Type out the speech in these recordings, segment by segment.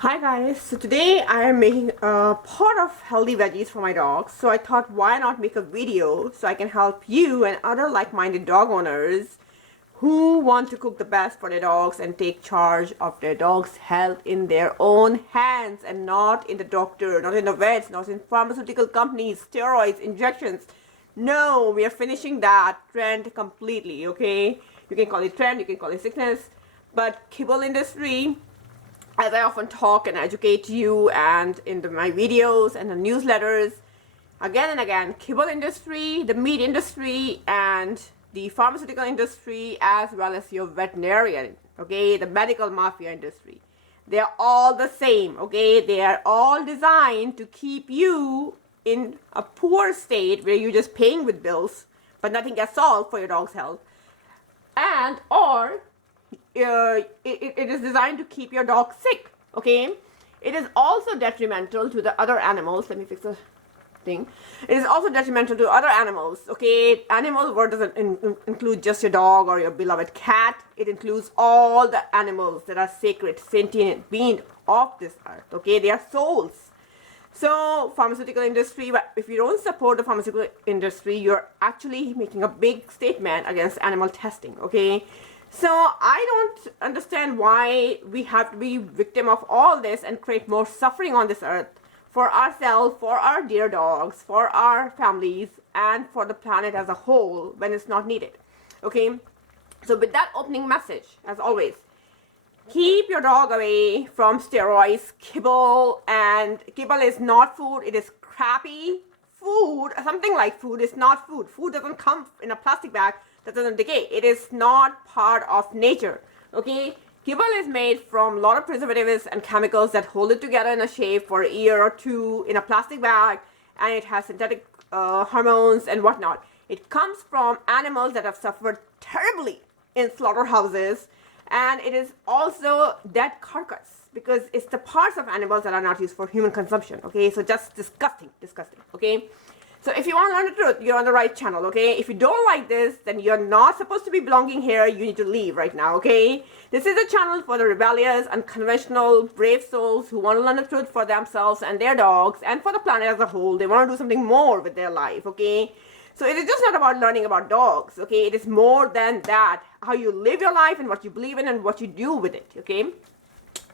Hi guys, so today I am making a pot of healthy veggies for my dogs. So I thought why not make a video so I can help you and other like-minded dog owners who want to cook the best for their dogs and take charge of their dog's health in their own hands and not in the doctor, not in the vets, not in pharmaceutical companies, steroids, injections. No, we are finishing that trend completely, okay? You can call it trend, you can call it sickness, but kibble industry, as I often talk and educate you and in my videos and the newsletters again and again, kibble industry, the meat industry, and the pharmaceutical industry, as well as your veterinarian, okay, the medical mafia industry. They're all the same, okay? They are all designed to keep you in a poor state where you're just paying with bills, but nothing gets solved for your dog's health. And or it is designed to keep your dog sick, okay? It is also detrimental to the other animals. Let me fix the thing. It is also detrimental to other animals, okay? Animal word doesn't include just your dog or your beloved cat. It includes all the animals that are sacred, sentient beings of this earth, okay? They are souls. So pharmaceutical industry, if you don't support the pharmaceutical industry, you're actually making a big statement against animal testing, okay? So I don't understand why we have to be victim of all this and create more suffering on this earth for ourselves, for our dear dogs, for our families, and for the planet as a whole when it's not needed, okay? So with that opening message, as always, keep your dog away from steroids, kibble, and kibble is not food. It is crappy food. Something like food is not food. Food doesn't come in a plastic bag that doesn't decay. It is not part of nature, okay? Kibble is made from a lot of preservatives and chemicals that hold it together in a shape for a year or two in a plastic bag, and it has synthetic hormones and whatnot. It comes from animals that have suffered terribly in slaughterhouses, and it is also dead carcass because it's the parts of animals that are not used for human consumption, okay? So just disgusting, okay? So if you want to learn the truth, you're on the right channel, okay? If you don't like this, then you're not supposed to be belonging here. You need to leave right now, okay? This is a channel for the rebellious, unconventional, brave souls who want to learn the truth for themselves and their dogs and for the planet as a whole. They want to do something more with their life, okay? So it is just not about learning about dogs, okay? It is more than that. How you live your life and what you believe in and what you do with it, okay?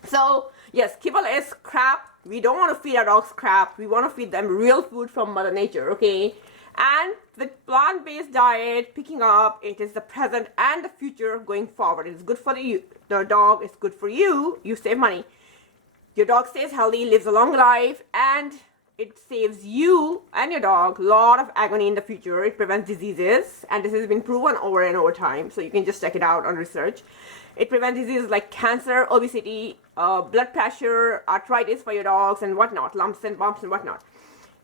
So yes, kibble is crap. We don't want to feed our dogs crap. We want to feed them real food from Mother Nature, okay? And with plant-based diet picking up, it is the present and the future going forward. It's good for the dog. It's good for you. You save money. Your dog stays healthy, lives a long life, and it saves you and your dog a lot of agony in the future. It prevents diseases, and this has been proven over and over time, so you can just check it out on research. It prevents diseases like cancer, obesity, blood pressure, arthritis for your dogs and whatnot, lumps and bumps and whatnot.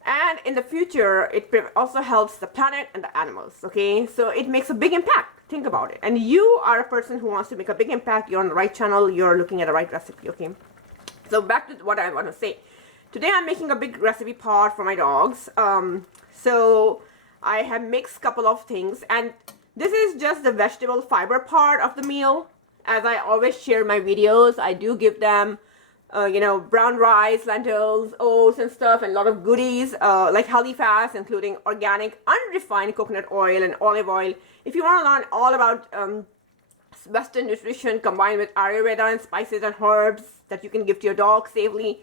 And in the future, it also helps the planet and the animals, okay? So it makes a big impact. Think about it. And you are a person who wants to make a big impact. You're on the right channel. You're looking at the right recipe, okay? So back to what I want to say. Today I'm making a big recipe pot for my dogs. So I have mixed a couple of things, and this is just the vegetable fiber part of the meal. As I always share my videos, I do give them, brown rice, lentils, oats and stuff, and a lot of goodies, like healthy fats, including organic, unrefined coconut oil and olive oil. If you want to learn all about Western nutrition combined with Ayurveda and spices and herbs that you can give to your dog safely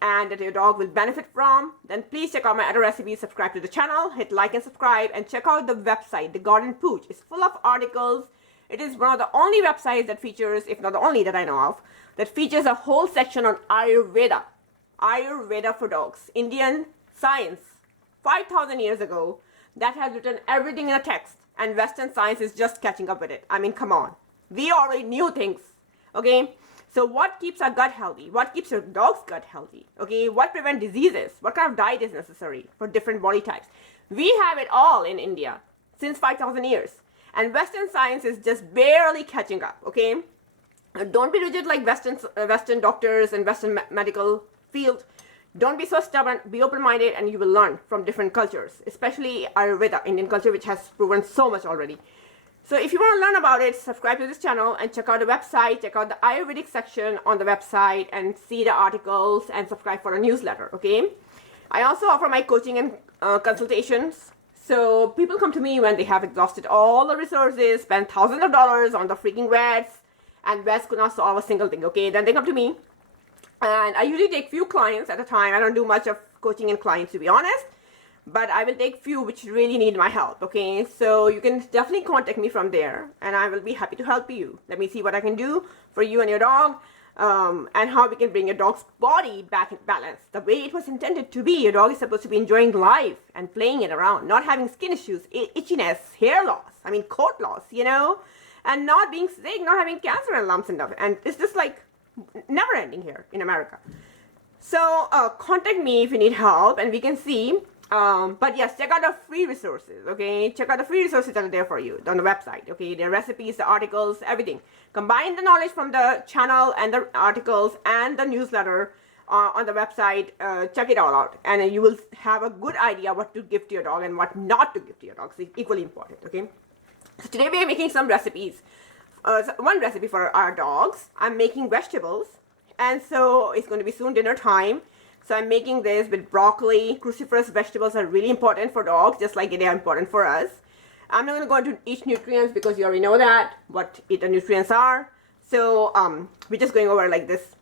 and that your dog will benefit from, then please check out my other recipes, subscribe to the channel, hit like and subscribe, and check out the website, The Garden Pooch. It's full of articles. It is one of the only websites that features, if not the only that I know of, that features a whole section on Ayurveda. Ayurveda for dogs. Indian science, 5,000 years ago, that has written everything in a text, and Western science is just catching up with it. I mean, come on. We already knew things, okay? So what keeps our gut healthy? What keeps your dog's gut healthy? Okay, what prevents diseases? What kind of diet is necessary for different body types? We have it all in India since 5,000 years. And Western science is just barely catching up, okay? Don't be rigid like Western doctors and Western medical field. Don't be so stubborn. Be open-minded, and you will learn from different cultures, especially Ayurveda, Indian culture, which has proven so much already. So if you want to learn about it, subscribe to this channel and check out the website, check out the Ayurvedic section on the website and see the articles and subscribe for a newsletter, okay? I also offer my coaching and consultations. So people come to me when they have exhausted all the resources, spent thousands of dollars on the freaking vets, and vets could not solve a single thing, okay? Then they come to me, and I usually take few clients at a time. I don't do much of coaching and clients, to be honest, but I will take few which really need my help, okay? So you can definitely contact me from there, and I will be happy to help you. Let me see what I can do for you and your dog, and how we can bring your dog's body back in balance, the way it was intended to be. Your dog is supposed to be enjoying life and playing it around, not having skin issues, itchiness, hair loss, coat loss, and not being sick, not having cancer and lumps and stuff. And it's just like never ending here in America. So contact me if you need help, and we can see. But yes, check out the free resources, okay? Check out the free resources that are there for you on the website, okay? The recipes, the articles, everything. Combine the knowledge from the channel and the articles and the newsletter on the website. Check it all out, and you will have a good idea what to give to your dog and what not to give to your dog. It's equally important, okay? So today we are making some recipes. One recipe for our dogs. I'm making vegetables, and so it's going to be soon dinner time. So I'm making this with broccoli. Cruciferous vegetables are really important for dogs, just like they are important for us. I'm not going to go into each nutrients because you already know that, what the nutrients are. So we're just going over like this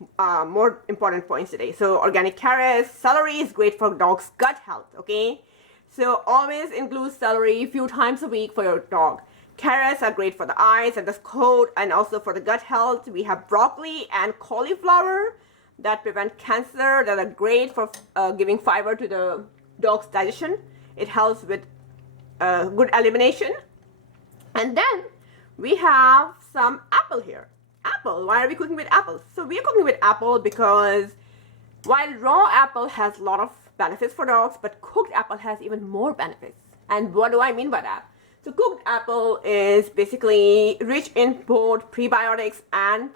more important points today. So organic carrots, celery is great for dogs' gut health, okay? So always include celery a few times a week for your dog. Carrots are great for the eyes and the coat, and also for the gut health. We have broccoli and cauliflower that prevent cancer, that are great for giving fiber to the dog's digestion. It helps with good elimination. And then we have some apple here. Apple, why are we cooking with apples? So we are cooking with apple because while raw apple has a lot of benefits for dogs, but cooked apple has even more benefits. And what do I mean by that? So cooked apple is basically rich in both prebiotics and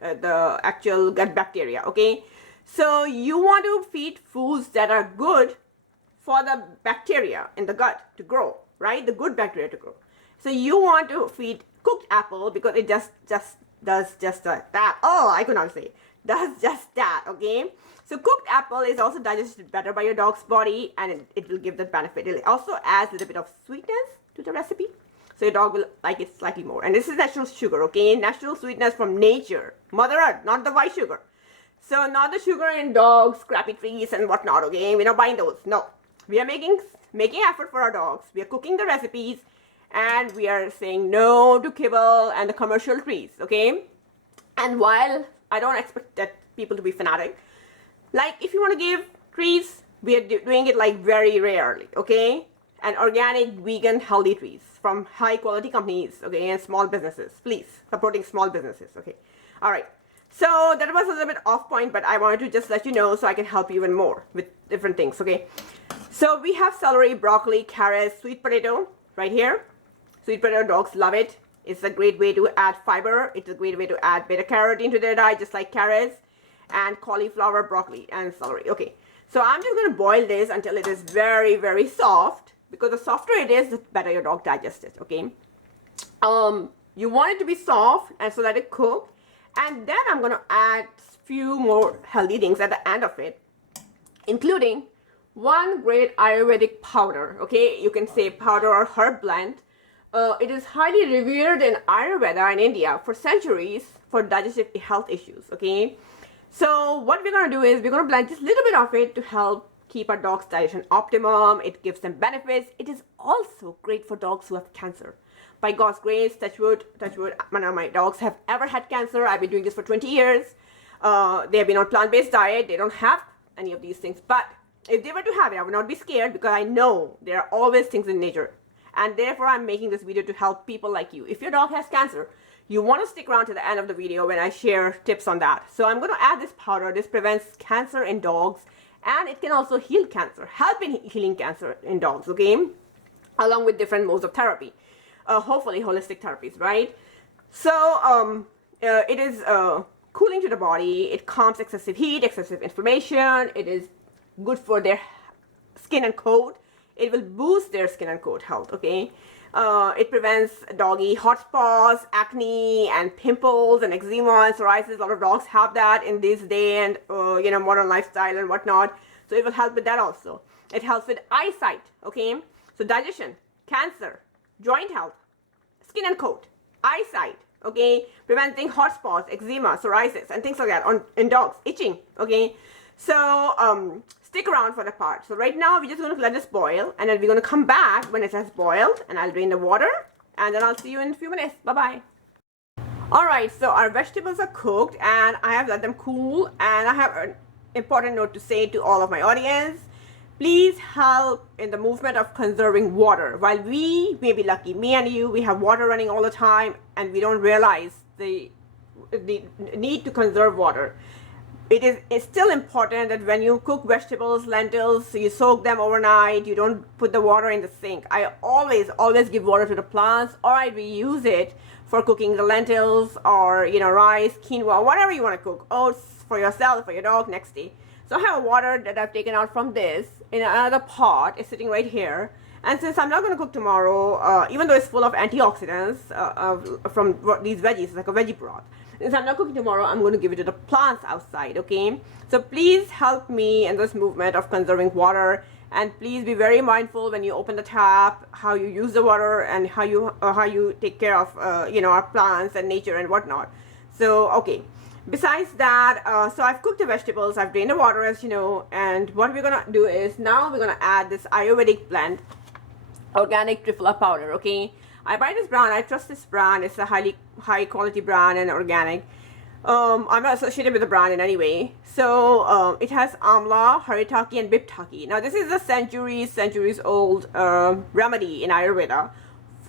the actual gut bacteria, okay? So you want to feed foods that are good for the bacteria in the gut to grow, right? The good bacteria to grow. So you want to feed cooked apple because it just does just that. Oh, I could not say. Does just that, okay? So cooked apple is also digested better by your dog's body, and it will give that benefit. It also adds a little bit of sweetness to the recipe, so your dog will like it slightly more. And this is natural sugar, okay? Natural sweetness from nature, Mother Earth, not the white sugar. So not the sugar in dogs, crappy treats and whatnot, okay? We're not buying those. No, we are making effort for our dogs. We are cooking the recipes, and we are saying no to kibble and the commercial treats, okay? And while I don't expect that people to be fanatic, like if you want to give treats, we are doing it like very rarely, okay? And organic, vegan, healthy treats from high quality companies, okay, and small businesses. Please, supporting small businesses, okay? All right. So that was a little bit off point, but I wanted to just let you know so I can help you even more with different things, okay? So we have celery, broccoli, carrots, sweet potato right here. Sweet potato, dogs love it. It's a great way to add fiber. It's a great way to add beta carotene to their diet, just like carrots, and cauliflower, broccoli, and celery. Okay, so I'm just going to boil this until it is very, very soft, because the softer it is, the better your dog digests it, okay? You want it to be soft, and so let it cook. And then I'm going to add few more healthy things at the end of it, including one great Ayurvedic powder, okay? You can say powder or herb blend. It is highly revered in Ayurveda in India for centuries for digestive health issues, okay? So what we're going to do is we're going to blend just a little bit of it to help keep our dog's digestion optimum. It gives them benefits. It is also great for dogs who have cancer. By God's grace, touch wood, none of my dogs have ever had cancer. I've been doing this for 20 years. They have been on plant-based diet. They don't have any of these things. But if they were to have it, I would not be scared, because I know there are always things in nature. And therefore, I'm making this video to help people like you. If your dog has cancer, you want to stick around to the end of the video when I share tips on that. So I'm going to add this powder. This prevents cancer in dogs, and it can also heal cancer, help in healing cancer in dogs, okay? Along with different modes of therapy, hopefully holistic therapies, right? So it is cooling to the body. It calms excessive heat, excessive inflammation. It is good for their skin and coat. it will boost their skin and coat health, okay? It prevents doggy hot spots, acne, and pimples, and eczema, and psoriasis. A lot of dogs have that in this day and, modern lifestyle and whatnot. So it will help with that also. It helps with eyesight, okay? So digestion, cancer, joint health, skin and coat, eyesight, okay? Preventing hot spots, eczema, psoriasis, and things like that in dogs, itching, okay? So stick around for the part. So right now we're just going to let this boil, and then we're going to come back when it has boiled, and I'll drain the water, and then I'll see you in a few minutes. Bye-bye. Alright, so our vegetables are cooked, and I have let them cool, and I have an important note to say to all of my audience. Please help in the movement of conserving water. While we may be lucky, me and you, we have water running all the time, and we don't realize the need to conserve water. It's still important that when you cook vegetables, lentils, you soak them overnight, you don't put the water in the sink. I always give water to the plants, or I reuse it for cooking the lentils, or rice, quinoa, whatever you want to cook, oats for yourself, for your dog next day. So I have water that I've taken out from this in another pot. It's sitting right here. And since I'm not going to cook tomorrow, even though it's full of antioxidants from these veggies, it's like a veggie broth. Since I'm not cooking tomorrow, I'm going to give it to the plants outside, okay? So please help me in this movement of conserving water. And please be very mindful when you open the tap, how you use the water, and how you take care of, our plants and nature and whatnot. So, okay. Besides that, so I've cooked the vegetables, I've drained the water, as you know, and what we're gonna do is now we're gonna add this Ayurvedic blend, organic triphala powder, okay? I buy this brand, I trust this brand, it's a high quality brand and organic. I'm not associated with the brand in any way. So it has amla, haritaki, and biptaki. Now this is a centuries old remedy in Ayurveda,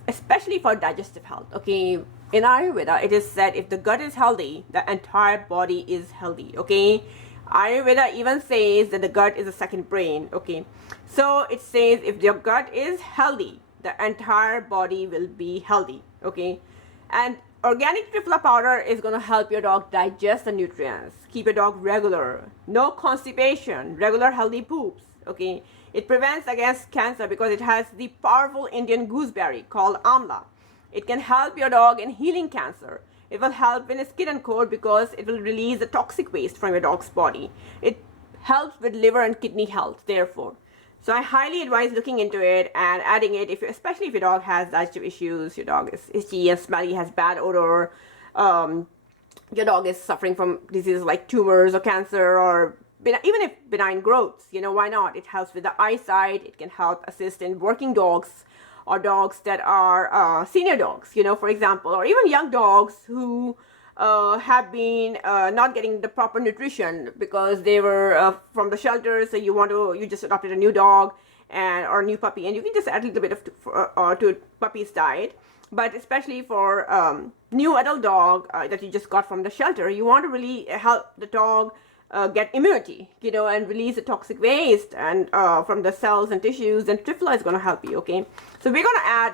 especially for digestive health, okay? In Ayurveda, it is said if the gut is healthy, the entire body is healthy, okay? Ayurveda even says that the gut is a second brain, okay? So it says if your gut is healthy, the entire body will be healthy, okay? And organic triphala powder is going to help your dog digest the nutrients, keep your dog regular, no constipation, regular healthy poops, okay? It prevents against cancer because it has the powerful Indian gooseberry called amla. It can help your dog in healing cancer. It will help in skin and coat because it will release the toxic waste from your dog's body. It helps with liver and kidney health, therefore. So I highly advise looking into it and adding it, especially if your dog has digestive issues, your dog is itchy and smelly, has bad odor, your dog is suffering from diseases like tumors or cancer, or even if benign growths, why not? It helps with the eyesight. It can help assist in working dogs, or dogs that are senior dogs, for example, or even young dogs who have been not getting the proper nutrition because they were from the shelter. So you just adopted a new dog or a new puppy, and you can just add a little bit to puppy's diet. But especially for new adult dog that you just got from the shelter, you want to really help the dog get immunity, and release the toxic waste and from the cells and tissues, and triphala is going to help you, okay? So we're going to add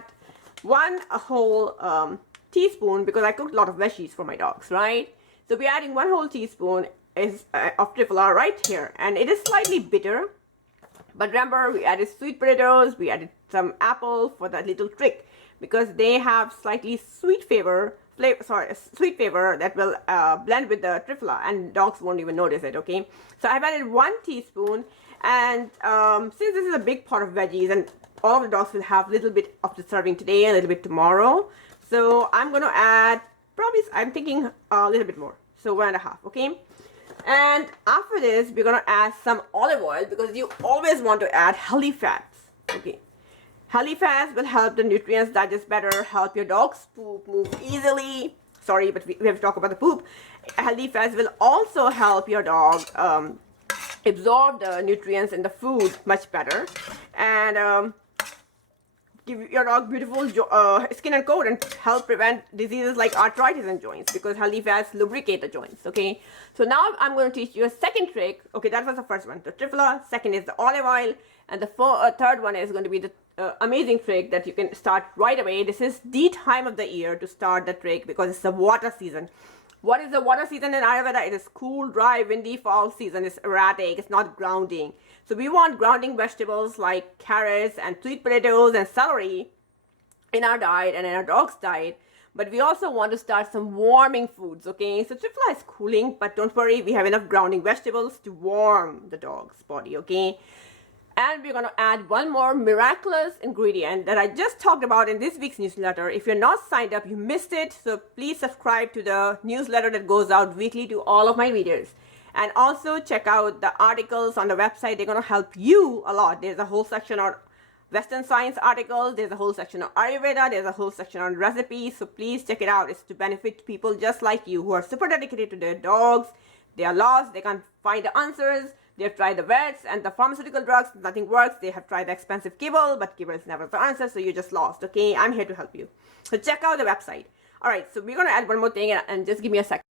one whole teaspoon, because I cooked a lot of veggies for my dogs, right? So we're adding 1 whole teaspoon of triphala right here, and it is slightly bitter. But remember, we added sweet potatoes, we added some apple for that little trick, because they have slightly sweet flavor that will blend with the triphala, and dogs won't even notice it, okay? So I've added 1 teaspoon, and since this is a big pot of veggies, and all of the dogs will have a little bit of the serving today and a little bit tomorrow, so I'm going to add I'm thinking a little bit more, so 1.5, okay? And after this, we're going to add some olive oil, because you always want to add healthy fats, okay? Healthy fats will help the nutrients digest better, help your dog's poop move easily. Sorry, but we have to talk about the poop. Healthy fats will also help your dog absorb the nutrients in the food much better, and give your dog beautiful skin and coat, and help prevent diseases like arthritis in joints, because healthy fats lubricate the joints, okay? So now I'm going to teach you a second trick. Okay, that was the first one, the triphala. Second is the olive oil, and the third one is going to be the amazing trick that you can start right away. This is the time of the year to start the trick, because it's the water season. What is the water season in Ayurveda? It is cool, dry, windy fall season. It's erratic. It's not grounding. So we want grounding vegetables like carrots and sweet potatoes and celery in our diet and in our dog's diet. But we also want to start some warming foods, okay? So tripla is cooling, but don't worry, we have enough grounding vegetables to warm the dog's body, okay? And we're going to add one more miraculous ingredient that I just talked about in this week's newsletter. If you're not signed up, you missed it. So please subscribe to the newsletter that goes out weekly to all of my readers. And also check out the articles on the website. They're going to help you a lot. There's a whole section on Western science articles. There's a whole section on Ayurveda. There's a whole section on recipes. So please check it out. It's to benefit people just like you who are super dedicated to their dogs. They are lost. They can't find the answers. They've tried the vets and the pharmaceutical drugs. Nothing works. They have tried the expensive kibble, but kibble is never the answer. So you're just lost. Okay, I'm here to help you. So check out the website. All right, so we're going to add one more thing and just give me a second.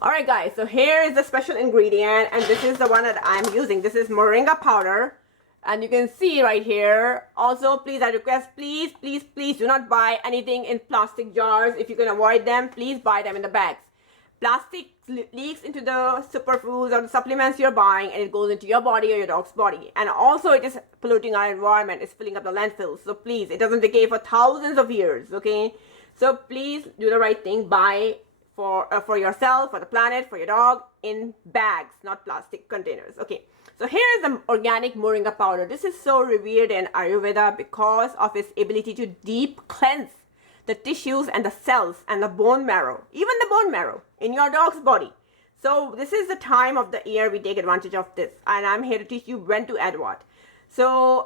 All right, guys. So here is the special ingredient, and this is the one that I'm using. This is moringa powder. And you can see right here. Also, please, I request, please do not buy anything in plastic jars. If you can avoid them, please buy them in the bags. Plastic leaks into the superfoods or the supplements you're buying, and it goes into your body or your dog's body. And also, it is polluting our environment. It's filling up the landfills. So please, it doesn't decay for thousands of years, okay? So please do the right thing. Buy for yourself, for the planet, for your dog, in bags, not plastic containers, okay? So here is the organic moringa powder. This is so revered in Ayurveda because of its ability to deep cleanse the tissues and the cells and the bone marrow, even the bone marrow in your dog's body. So this is the time of the year we take advantage of this, and I'm here to teach you when to add what. So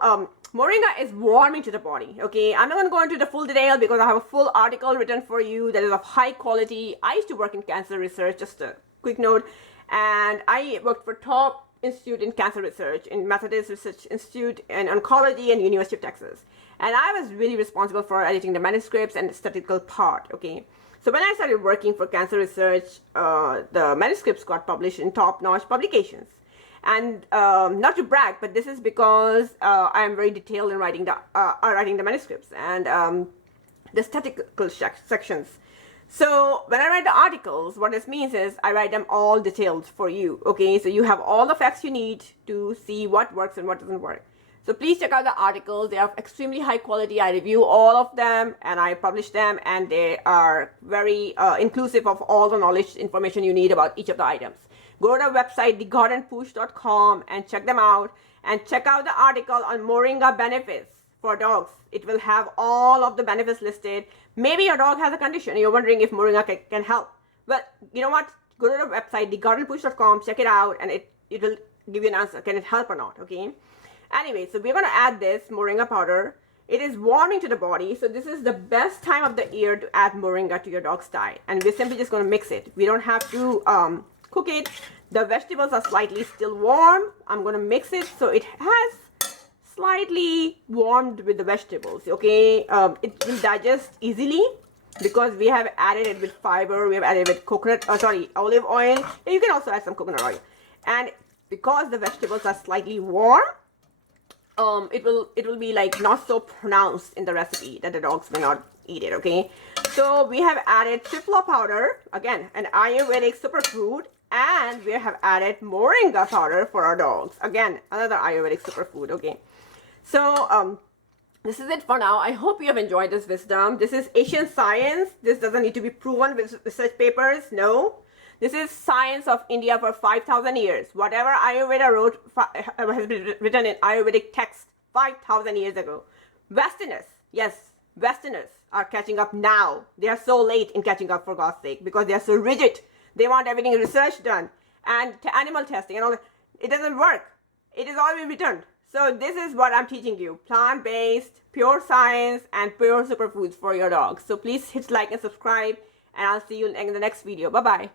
moringa is warming to the body, okay? I'm not going to go into the full detail because I have a full article written for you that is of high quality. I used to work in cancer research, just a quick note, and I worked for top institute in cancer research, in Methodist Research Institute in Oncology and University of Texas. And I was really responsible for editing the manuscripts and the statistical part, okay? So when I started working for cancer research, the manuscripts got published in top-notch publications. And not to brag, but this is because I am very detailed in writing the manuscripts and the statistical sections. So when I write the articles, what this means is I write them all detailed for you, okay? So you have all the facts you need to see what works and what doesn't work. So please check out the articles. They are extremely high quality. I review all of them and I publish them, and they are very inclusive of all the knowledge information you need about each of the items. Go to the website thegardenpush.com and check them out, and check out the article on moringa benefits for dogs. It will have all of the benefits listed. Maybe your dog has a condition and you're wondering if moringa can help. But you know what? Go to the website thegardenpush.com, check it out, and it will give you an answer. Can it help or not? Okay. Anyway, so we're going to add this moringa powder. It is warming to the body, so this is the best time of the year to add moringa to your dog's diet. And we're simply just going to mix it. We don't have to cook it. The vegetables are slightly still warm. I'm going to mix it so it has slightly warmed with the vegetables, okay? It will digest easily because we have added it with fiber. We have added it with olive oil. You can also add some coconut oil. And because the vegetables are slightly warm, it will be like not so pronounced in the recipe that the dogs may not eat it, okay? So we have added tripla powder, again, an Ayurvedic superfood, and we have added moringa powder for our dogs. Again, another Ayurvedic superfood, okay? So this is it for now. I hope you have enjoyed this wisdom. This is Asian science. This doesn't need to be proven with research papers, no. This is science of India for 5,000 years. Whatever Ayurveda has been written in Ayurvedic text 5,000 years ago. Westerners, yes, Westerners are catching up now. They are so late in catching up, for God's sake, because they are so rigid. They want everything research done and animal testing and all that. It doesn't work. It is all been returned. So this is what I'm teaching you. Plant-based, pure science, and pure superfoods for your dogs. So please hit like and subscribe, and I'll see you in the next video. Bye-bye.